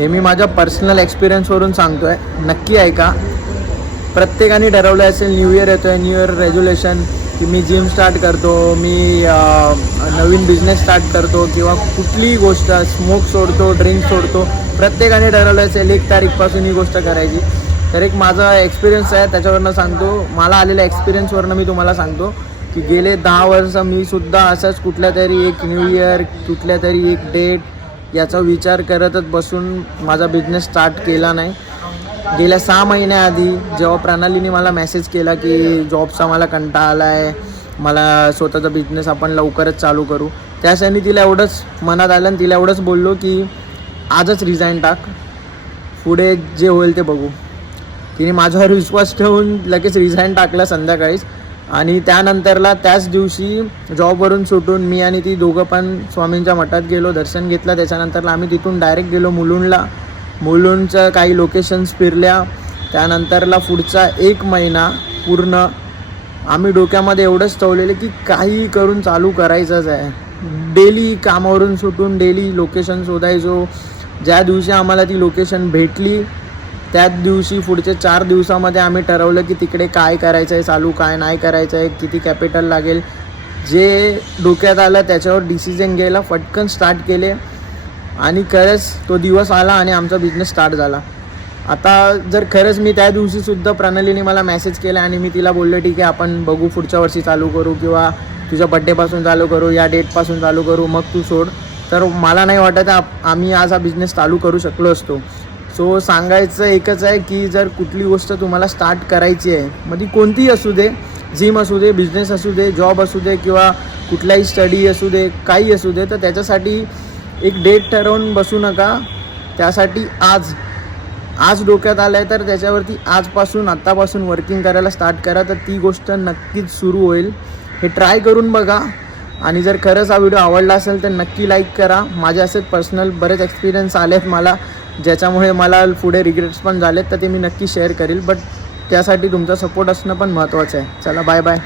हे मी माझ्या पर्सनल एक्सपिरियन्सवरून सांगतो आहे, नक्की ऐका. प्रत्येकाने ठरवलं असेल न्यू इयर येतो आहे, न्यू इयर रेझोल्युशन की मी जिम स्टार्ट करतो, मी नवीन बिझनेस स्टार्ट करतो किंवा कुठलीही गोष्ट, स्मोक सोडतो, ड्रिंक सोडतो. प्रत्येकाने ठरवलं असेल 1 तारीखपासून ही गोष्ट करायची. तर एक माझा एक्सपिरियन्स आहे, त्याच्यावरनं सांगतो. मला आलेल्या एक्सपिरियन्सवरनं मी तुम्हाला सांगतो की गेले 10 वर्ष मी सुद्धा असंच कुठल्या तरी एक न्यू इयर, कुठल्या तरी एक डेट याचा विचार करतच बसून माझा बिझनेस स्टार्ट केला नाही. गेल्या 6 महिन्याआधी जेव्हा प्रणालीने मला मेसेज केला की जॉबचा मला कंटाळा आला आहे, मला स्वतःचा बिझनेस आपण लवकरच चालू करू, त्यासाठी तिला एवढंच मनात आलं आणि तिला एवढंच बोललो की आजच रिझाईन टाक, पुढे जे होईल ते बघू. तिने माझ्यावर विश्वास ठेवून लगेच रिझाईन टाकला संध्याकाळीच. आणि त्यानंतरला त्याच दिवशी जॉबवरून सुटून मी आणि ती दोघं पण स्वामींच्या मठात गेलो, दर्शन घेतलं. त्याच्यानंतरला आम्ही तिथून डायरेक्ट गेलो मुलुंडला. मुलुंडचं काही लोकेशन्स फिरल्या. त्यानंतरला पुढचा 1 महिना पूर्ण आम्ही डोक्यामध्ये एवढंच ठेवलेलं की काही करून चालू करायचंच आहे. डेली कामावरून सुटून डेली लोकेशन शोधायचो. ज्या दिवशी आम्हाला ती लोकेशन भेटली त्याच दिवशी पुढच्या 4 दिवसामध्ये आम्ही ठरवलं की तिकडे काय करायचं आहे चालू, काय नाही करायचं आहे, किती कॅपिटल लागेल. जे डोक्यात आलं त्याच्यावर डिसिजन घ्यायला फटकन स्टार्ट केले आणि खरंच तो दिवस आला आणि आमचा बिझनेस स्टार्ट झाला. आता जर खरंच मी त्या दिवशीसुद्धा प्रणालीने मला मेसेज केला आणि मी तिला बोललो ठीक आहे आपण बघू पुढच्या वर्षी चालू करू किंवा तुझ्या बड्डेपासून चालू करू, या डेटपासून चालू करू, मग तू सोड, तर मला नाही वाटत आम्ही आज हा बिझनेस चालू करू शकलो असतो. सो सांगायचं एकच आहे की जर कुठली गोष्ट तुम्हाला स्टार्ट करायची आहे, मग ती कोणतीही असू दे, जिम असू दे, बिझनेस असू दे, जॉब असू दे किंवा कुठलाही स्टडी असू दे, काही असू दे, तर त्याच्यासाठी एक डेट ठरवून बसू नका. त्यासाठी आज डोक्यात आलं आहे तर त्याच्यावरती आत्तापासून वर्किंग करायला स्टार्ट करा, तर ती गोष्ट नक्कीच सुरू होईल. हे ट्राय करून बघा. आणि जर खरंच हा व्हिडिओ आवडला असेल तर नक्की लाईक करा. माझे असेच पर्सनल बरेच एक्सपिरियन्स आले आहेत मला, ज्याच्यामुळे मला पुढे रिग्रेट्स पण झालेत, तर ते मी नक्की शेअर करेल. बट त्यासाठी तुमचा सपोर्ट असणं पण महत्त्वाचं आहे. चला बाय बाय.